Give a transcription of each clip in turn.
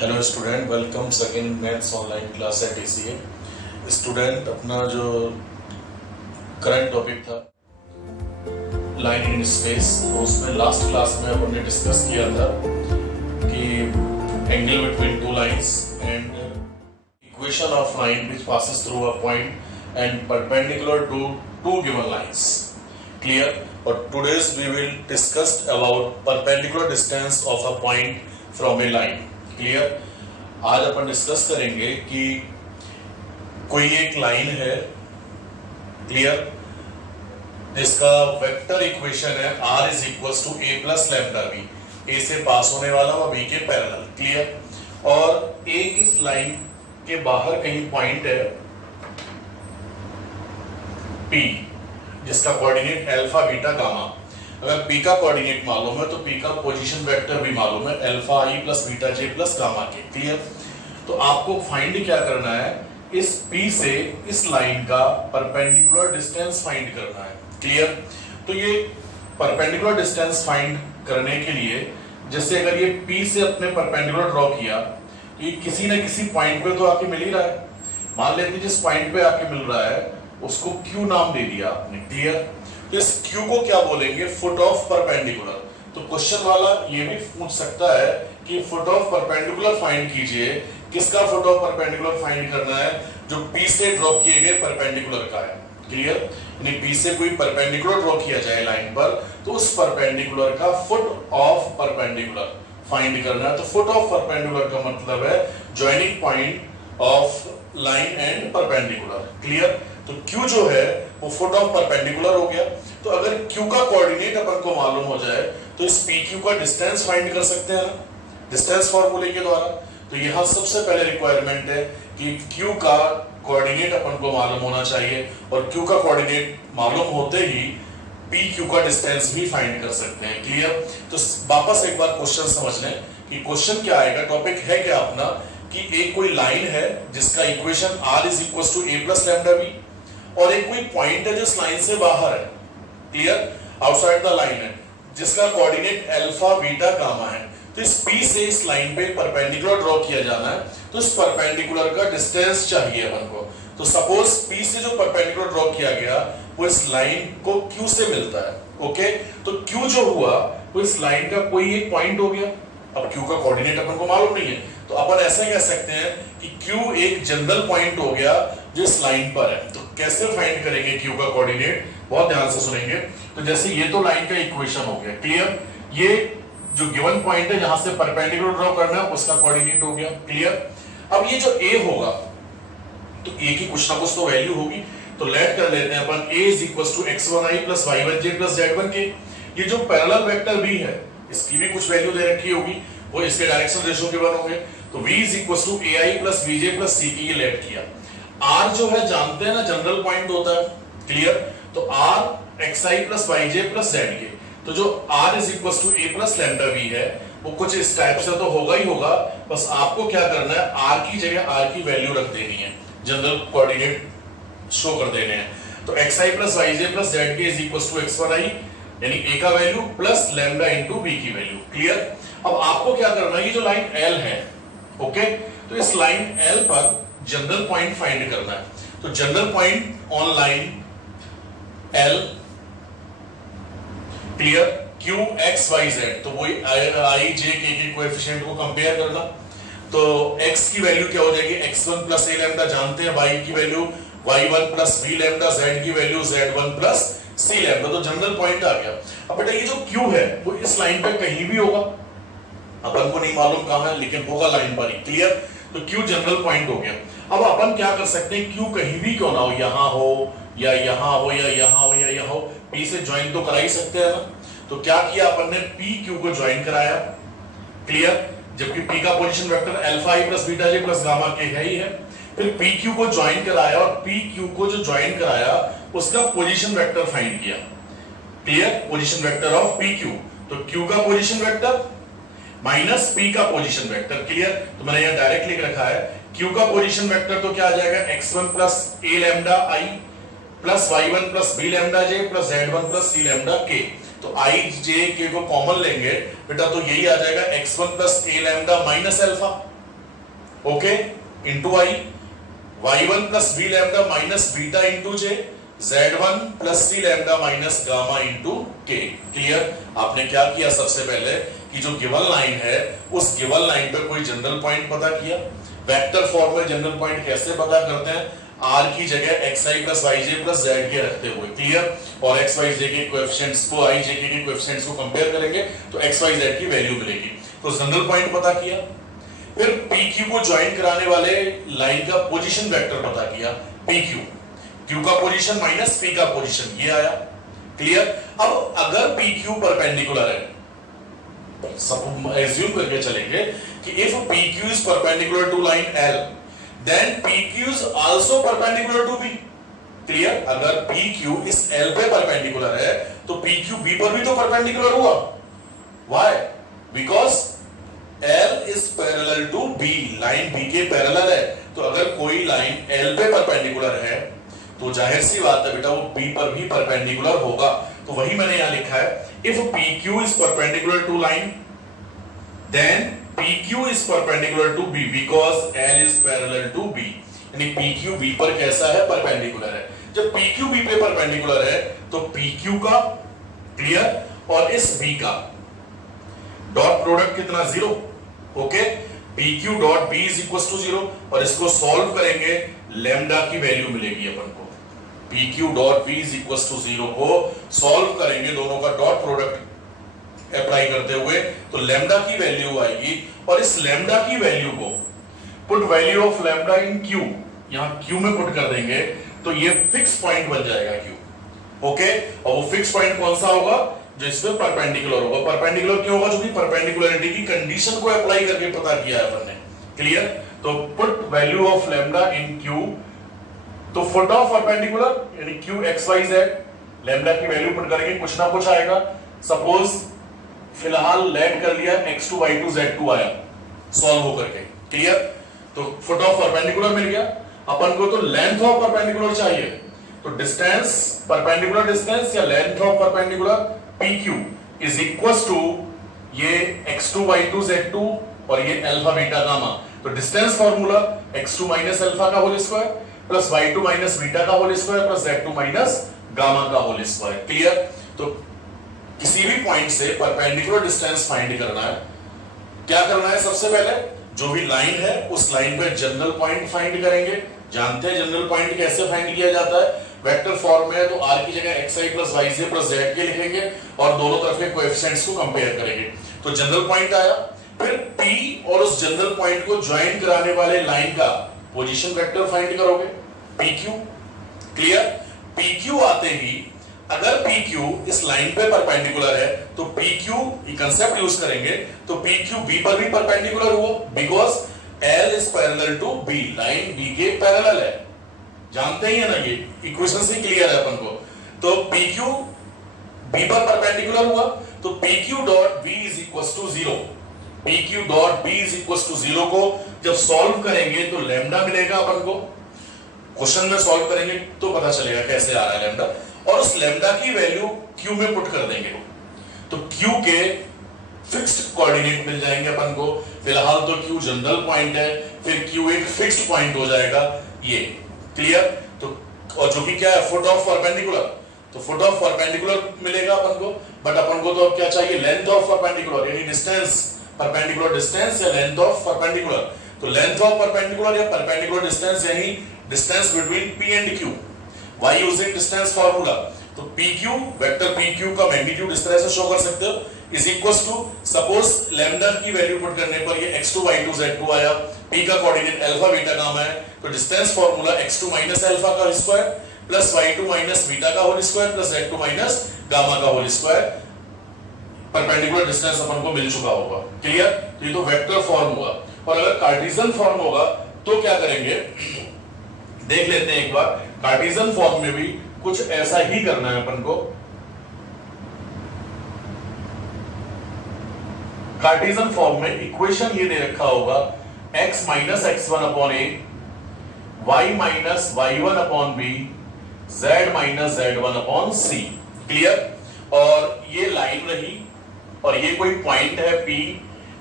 Hello student, welcome second maths online class at ACA. Student, अपना जो current topic था line in space, तो उसमें लास्ट क्लास में अपन ने डिस्कस किया था कि angle between two lines and equation of line which passes through a point and perpendicular to two given lines. Clear? और today's we will discuss about perpendicular distance of a point from a line. Clear? आज अपन discuss करेंगे कि कोई एक line है, clear, जिसका vector equation है r is equal to a plus lambda B, a से पास होने वाला और b के पैरेलल। क्लियर? और एक इस लाइन के बाहर कहीं पॉइंट है p, जिसका कोऑर्डिनेट अल्फा बीटा गामा। अगर p का कोऑर्डिनेट मालूम है तो p का पोजीशन वेक्टर भी मालूम है, alpha i plus beta j plus gamma के। क्लियर? तो आपको फाइंड क्या करना है, इस p से इस लाइन का परपेंडिकुलर डिस्टेंस फाइंड करना है। क्लियर? तो ये परपेंडिकुलर डिस्टेंस फाइंड करने के लिए, जैसे अगर ये p से अपने परपेंडिकुलर ड्रॉ किया तो ये किसी न किसी पॉइंट पे तो आके मिल ही रहा है। मान लेते हैं जिस पॉइंट पे आके मिल रहा है उसको q नाम दे दिया आपने। क्लियर? तो इस q को क्या बोलेंगे, फुट ऑफ परपेंडिकुलर। तो क्वेश्चन वाला ये भी पूछ सकता है कि फुट ऑफ परपेंडिकुलर फाइंड कीजिए। किसका फुट ऑफ परपेंडिकुलर फाइंड करना है? जो p से ड्रॉ किए गए परपेंडिकुलर का है। क्लियर? यानी p से कोई परपेंडिकुलर ड्रॉ किया जाए लाइन पर, तो उस परपेंडिकुलर का फुट ऑफ परपेंडिकुलर फाइंड करना है। तो फुट ऑफ परपेंडिकुलर का मतलब है joining point of line and perpendicular. Clear? तो q जो है वो फुट ऑफ परपेंडिकुलर हो गया। तो अगर q का कोऑर्डिनेट अपन को मालूम हो जाए तो इस pq का डिस्टेंस फाइंड कर सकते हैं ना, डिस्टेंस फॉर्मूले के द्वारा। तो यहां सबसे पहले रिक्वायरमेंट है कि q का कोऑर्डिनेट अपन को मालूम होना चाहिए, और q का कोऑर्डिनेट मालूम होते ही pq का डिस्टेंस भी फाइंड कर सकते हैं। क्लियर? तो वापस एक बार क्वेश्चन समझ लें कि क्वेश्चन क्या आएगा। टॉपिक है क्या अपना कि एक कोई लाइन है जिसका equation r is equal to a plus lambda B, और एक कोई पॉइंट है जिस लाइन से बाहर है, क्लियर, आउटसाइड द लाइन है, जिसका कोऑर्डिनेट अल्फा बीटा गामा है। तो इस p से इस लाइन पे परपेंडिकुलर ड्रॉ किया जाना है, तो इस परपेंडिकुलर का डिस्टेंस चाहिए अपन को। तो सपोज p से जो परपेंडिकुलर ड्रॉ किया गया वो इस लाइन को q से मिलता है। ओके, तो q जो हुआ वो इस लाइन का कोई एक पॉइंट हो गया। अब q का कोऑर्डिनेट अपन को मालूम नहीं है, तो अपन ऐसा कह सकते हैं कि q एक जनरल पॉइंट हो गया जो इस लाइन पर है। तो कैसे फाइंड करेंगे q का कोऑर्डिनेट, बहुत ध्यान से सुनेंगे। तो जैसे ये तो लाइन का इक्वेशन हो गया। क्लियर? ये जो गिवन पॉइंट है जहां से परपेंडिकुलर ड्रॉ करना है उसका कोऑर्डिनेट हो गया। क्लियर? अब ये जो a होगा तो a की कुछ ना कुछ तो वैल्यू होगी, तो लेट कर लेते हैं अपन a is equals to x1i plus y1j plus z1k। ये जो पैरेलल वेक्टर b है इसकी भी कुछ वैल्यू दे रखी होगी, वो इसके डायरेक्शन रेशियो गिवन होंगे। तो v is equals to ai plus vj plus ck ये लेट किया। r जो है जानते हैं ना, जनरल पॉइंट होता है। क्लियर? तो r xi plus yj plus zk, तो जो r is equals to a plus lambda b है वो कुछ इस टाइप से तो होगा ही होगा। बस आपको क्या करना है, r की जगह r की वैल्यू रख देनी है, जनरल कोऑर्डिनेट शो कर देने हैं। तो xi plus yj plus zk is equals to x1i, यानी a का value plus lambda into b की वैल्यू। क्लियर? अब आपको क्या करना है, ये जो लाइन l है, ओके, तो इस लाइन l पर जनरल पॉइंट फाइंड करना है। तो general point on line l, clear, q x y z, तो वही i j k के कोएफिशिएंट को कंपेयर करना। तो x की वैल्यू क्या हो जाएगी, x1 प्लस a लैम्डा जानते हैं, y की value y1 plus b lambda, z की value z1 plus c lambda. तो जनरल पॉइंट आ गया। अब बेटा ये जो q है वो इस लाइन पे कहीं भी होगा, अपन को नहीं मालूम कहां है लेकिन होगा लाइन पर ही। क्लियर? तो q जनरल पॉइंट हो गया। अब अपन क्या कर सकते हैं, q कहीं भी क्यों ना हो, यहां हो या यहां हो या यहां हो या यहां हो, p से ज्वाइन तो करा ही सकते हैं ना। तो क्या किया अपन ने, p q को ज्वाइन कराया। क्लियर? जबकि p का position vector alpha i plus beta j plus gamma k है ही है। फिर p q को ज्वाइन कराया, और p q को जो ज्वाइन कराया उसका पोजीशन वेक्टर फाइंड किया। Clear? Position vector of p q, तो q का पोजीशन वेक्टर माइनस p का पोजीशन वेक्टर। क्लियर? तो मैंने यहां डायरेक्ट लिख रखा है, q का पोजीशन वेक्टर तो क्या आ जाएगा, x1 plus a lambda i plus y1 plus b lambda j plus z1 plus c lambda k। तो i j k को कॉमन लेंगे बेटा, तो यही आ जाएगा x1 plus a lambda minus alpha. Okay, into I, y1 plus B lambda minus beta into J, z1 plus C lambda minus gamma into K. Clear? आपने क्या किया, सबसे पहले कि जो गिवन लाइन है उस गिवन लाइन पे कोई जनरल पॉइंट पता किया। वेक्टर फॉर्म में जनरल पॉइंट कैसे पता करते हैं, r की जगह xi plus yj plus z के रखते हुए। क्लियर? और x y z के कोएफिशिएंट्स को i j के कोएफिशिएंट्स को कंपेयर करेंगे तो x y z की वैल्यू मिलेगी। तो जनरल पॉइंट पता किया, फिर pq को ज्वाइन कराने वाले लाइन का पोजीशन वेक्टर पता किया, pq, q का पोजीशन माइनस p का पोजीशन, ये आया। क्लियर? अब अगर pq परपेंडिकुलर है, सब एज्यूम करके चलेंगे कि if pq is perpendicular to line L then pq is also perpendicular to b। Clear? अगर pq इस L पे परपेंडिकुलर है तो pq b पर भी तो परपेंडिकुलर हुआ। Why? Because L is parallel to b, line b के पैरेलल है। तो अगर कोई लाइन L पे परपेंडिकुलर है तो जाहिर सी बात है बेटा वो b पर भी परपेंडिकुलर होगा। तो वही मैंने यहां लिखा है, if pq is perpendicular to line then pq is perpendicular to b because L is parallel to b। यानी pq b पर कैसा है, परपेंडिकुलर है। जब pq b पे परपेंडिकुलर है तो pq का, क्लियर, और इस b का डॉट प्रोडक्ट कितना, 0। Okay, pq dot b is equal to 0 और इसको सॉल्व करेंगे लैम्डा की वैल्यू मिलेगी अपन को। pq dot b is equal to 0 को सॉल्व करेंगे, दोनों का डॉट प्रोडक्ट अप्लाई करते हुए, तो लैम्डा की वैल्यू आएगी। और इस लैम्डा की वैल्यू को put value of lambda in q, यहां q में पुट कर देंगे तो ये फिक्स पॉइंट बन जाएगा q। ओके, और वो फिक्स पॉइंट कौन सा होगा, जो इसमें परपेंडिकुलर होगा। परपेंडिकुलर क्यों होगा, क्योंकि परपेंडिकुलरिटी की कंडीशन को अप्लाई करके पता किया है अपन ने। क्लियर? तो put value of lambda in q, तो फुट ऑफ परपेंडिकुलर यानी q xyz, लैम्डा की वैल्यू पुट करेंगे, कुछ ना कुछ आएगा। सपोज फिलहाल लैंड कर लिया x2 y2 z2 आया सॉल्व होकर के। क्लियर? तो फुट ऑफ परपेंडिकुलर मिल गया अपन को, तो लेंथ ऑफ परपेंडिकुलर चाहिए। तो डिस्टेंस, परपेंडिकुलर डिस्टेंस या length of perpendicular pq is equals to ये x2 y2 z2 और ये अल्फा बीटा गामा। तो distance formula x2 minus alpha का whole square plus y2 minus beta का whole square plus z2 minus gamma का whole square. Clear? तो किसी भी पॉइंट से परपेंडिकुलर डिस्टेंस फाइंड करना है, क्या करना है, सबसे पहले जो भी लाइन है उस लाइन पे जनरल पॉइंट फाइंड करेंगे। जानते हैं जनरल पॉइंट कैसे फाइंड किया जाता है, वेक्टर फॉर्म में है तो r की जगह xi plus yj plus z के लिखेंगे और दोनों तरफ के कोएफिशिएंट्स को कंपेयर करेंगे। तो जनरल पॉइंट आया, फिर p और उस जनरल पॉइंट को ज्वाइन कराने वाले लाइन का पोजीशन वेक्टर फाइंड करोगे, pq। क्लियर? pq आते ही अगर PQ इस लाइन पे परपेंडिकुलर है तो PQ ये कंसेप्ट यूज करेंगे, तो PQ B पर भी परपेंडिकुलर हुआ because L is parallel to B, line B के पैरेलल है। जानते ही है ना, ये इक्वेशन से क्लियर है अपन को। तो PQ B पर परपेंडिकुलर हुआ तो PQ dot B is equals to 0। PQ dot B is equals to 0 को जब सॉल्व करेंगे तो लैम्डा मिलेगा अपन को। क्वेश्चन में सॉल्व करेंगे तो पता चलेगा कैसे आ रहा है लैम्डा, और उस लैम्डा की वैल्यू q में पुट कर देंगे तो q के फिक्स्ड कोऑर्डिनेट मिल जाएंगे अपन को। फिलहाल तो q जनरल पॉइंट है, फिर q एक फिक्स्ड पॉइंट हो जाएगा ये। क्लियर? तो और जो कि क्या है, फुट ऑफ परपेंडिकुलर, तो फुट ऑफ परपेंडिकुलर मिलेगा अपन को, बट अपन को तो अब क्या चाहिए, लेंथ ऑफ परपेंडिकुलर यानी डिस्टेंस, परपेंडिकुलर डिस्टेंस या लेंथ ऑफ परपेंडिकुलर। तो लेंथ ऑफ परपेंडिकुलर या परपेंडिकुलर डिस्टेंस यानी distance between p and q, y using distance formula. तो pq, वेक्टर pq का मैग्नीट्यूड इस तरह से शो कर सकते हो, is equals to, suppose lambda की वैल्यू पुट करने पर ये x2 y2 z2 आया, p का कोऑर्डिनेट अल्फा बीटा गामा है, तो distance formula x2 minus alpha का square plus y2 minus beta का whole square plus z2 minus gamma का होल स्क्वायर, परपेंडिकुलर डिस्टेंस अपन को मिल चुका होगा। क्लियर? तो ये तो वेक्टर फॉर्म हुआ। और अगर कार्टेशियन फॉर्म होगा तो क्या करेंगे, देख लेते हैं एक बार। कार्टेशियन फॉर्म में भी कुछ ऐसा ही करना है अपन को। कार्टेशियन फॉर्म में इक्वेशन ये दे रखा होगा x minus x1 upon a, y minus y1 upon b, z minus z1 upon c। Clear? और ये लाइन रही और ये कोई पॉइंट है P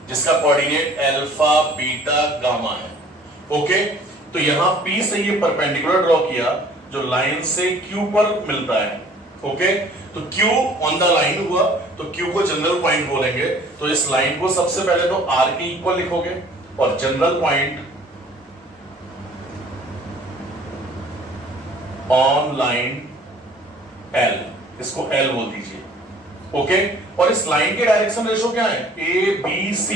जिसका कोऑर्डिनेट अल्फा बीटा गामा है। ओके, तो यहां P से ये परपेंडिकुलर ड्रॉ किया जो लाइन से Q पर मिलता है। ओके, तो Q ऑन द लाइन हुआ, तो Q को जनरल पॉइंट बोलेंगे। तो इस लाइन को सबसे पहले तो R के इक्वल लिखोगे और general point on line L, इसको L बोल दीजिए। ओके, और इस लाइन के डायरेक्शन रेशो क्या है? A B C।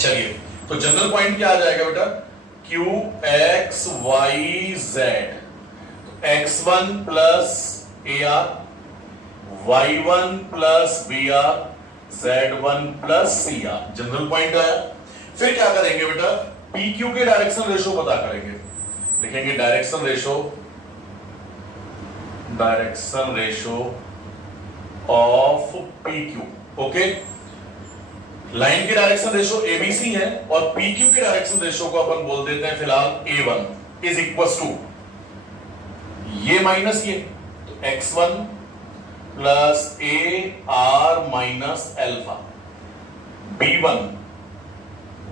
चलिए, तो जनरल पॉइंट क्या आ जाएगा बेटा? Q X Y Z, X1 plus AR, Y1 plus BR, Z1 plus CR, general point आया। फिर क्या करेंगे बेटा? PQ के डायरेक्शन रेशो पता करेंगे। लिखेंगे direction ratio of PQ। Okay, line की डायरेक्शन रेशो ABC है और PQ की डायरेक्शन रेशो को अपन बोल देते हैं फिलहाल A1 इज इक्वल टू ये माइनस ये, तो X1 plus AR minus alpha, B1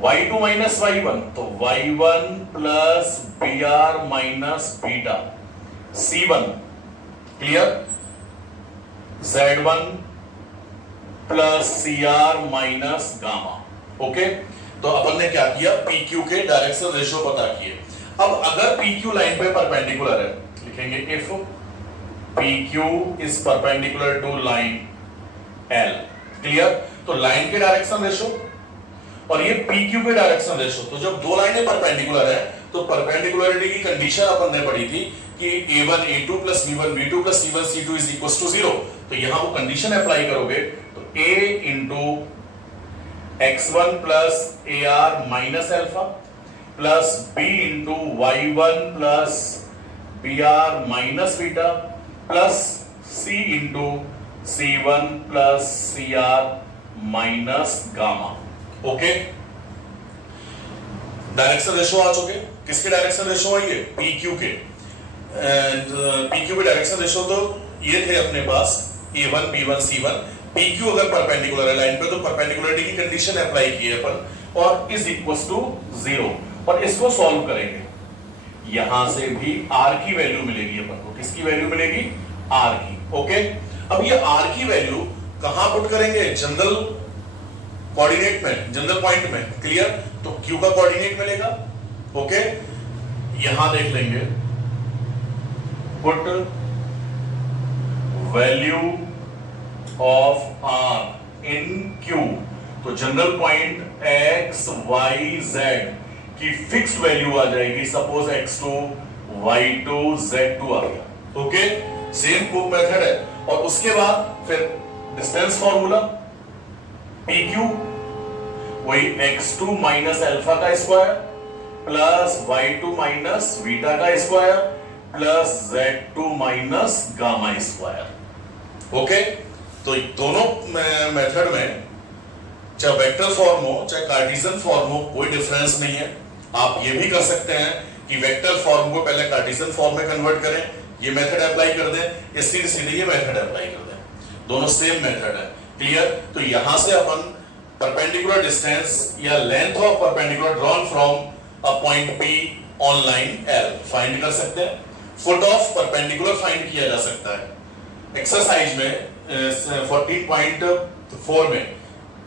Y2 minus Y1, तो Y1 plus BR minus beta, C1 clear, Z1 plus CR minus gamma. Okay, तो अपन ने क्या किया? PQ के डायरेक्शन रेशो पता किए। अब अगर PQ लाइन पे परपेंडिकुलर है, लिखेंगे if PQ is perpendicular to line L। Clear, तो लाइन के डायरेक्शन रेशो और ये PQ के डायरेक्शन रेशो, तो जब दो लाइनें परपेंडिकुलर है तो परपेंडिकुलरिटी की कंडीशन अपन ने पढ़ी थी कि A1 A2 plus B1 B2 plus C1 C2 is equal to 0। तो यहां वो कंडीशन अप्लाई करोगे तो A into X1 plus AR minus alpha plus B into Y1 plus BR minus beta plus C into C1 plus CR minus gamma. Okay, direction ratio आ चुके। किसके direction ratio आई है? PQ के। And PQ के direction ratio तो ये थे अपने पास A1 B1 C1। PQ अगर परपेंडिकुलर है लाइन पे तो परपेंडिकुलरिटी की कंडीशन अप्लाई की है अपन और इज इक्वल टू 0, और इसको सॉल्व करेंगे। यहां से भी R की वैल्यू मिलेगी अपन को। किसकी वैल्यू मिलेगी? R की। ओके, अब ये R की वैल्यू कहां पुट करेंगे? जनरल कोऑर्डिनेट में, जनरल पॉइंट में। क्लियर, तो Q का कोऑर्डिनेट मिलेगा। ओके, यहां देख लेंगे put value of R in Q, तो general point X Y Z की फिक्स्ड वैल्यू आ जाएगी। सपोज X2 Y2 Z2 आ गया। ओके, सेम कुक मेथड है। और उसके बाद फिर डिस्टेंस फॉर्मूला PQ वही X2 माइनस अल्फा का square plus Y2 minus beta का square plus Z2 minus gamma square. Okay, तो दोनों मेथड में चाहे वेक्टर फॉर्म हो चाहे कार्टेशियन फॉर्म हो कोई डिफरेंस नहीं है। आप ये भी कर सकते हैं कि वेक्टर फॉर्म को पहले कार्टेशियन फॉर्म में कन्वर्ट करें, ये मेथड अप्लाई कर दें, या सीधे सीधे ये मेथड अप्लाई कर दें, दोनों सेम मेथड है। क्लियर, तो यहां से अपन परपेंडिकुलर डिस्टेंस या length of perpendicular drawn from a point P on line L find कर सकते हैं। फुट ऑफ परपेंडिकुलर फाइंड किया जा सकता है। एक्सरसाइज में 14.4 में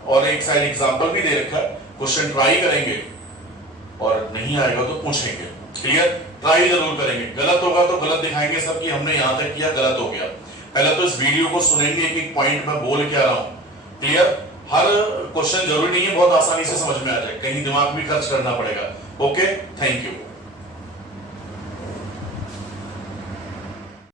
और एक साइड एग्जांपल भी दे रखा है, क्वेश्चन ट्राई करेंगे और नहीं आएगा तो पूछेंगे। क्लियर, ट्राई जरूर करेंगे, गलत होगा तो गलत दिखाएंगे सब कि हमने यहां तक किया गलत हो गया। पहले तो इस वीडियो को सुनेंगे कि पॉइंट में बोल क्या रहा हूं। क्लियर, हर क्वेश्चन जरूरी नहीं है बहुत आसानी से समझ में आ जाए, कहीं दिमाग भी खर्च करना पड़ेगा। Okay, thank you.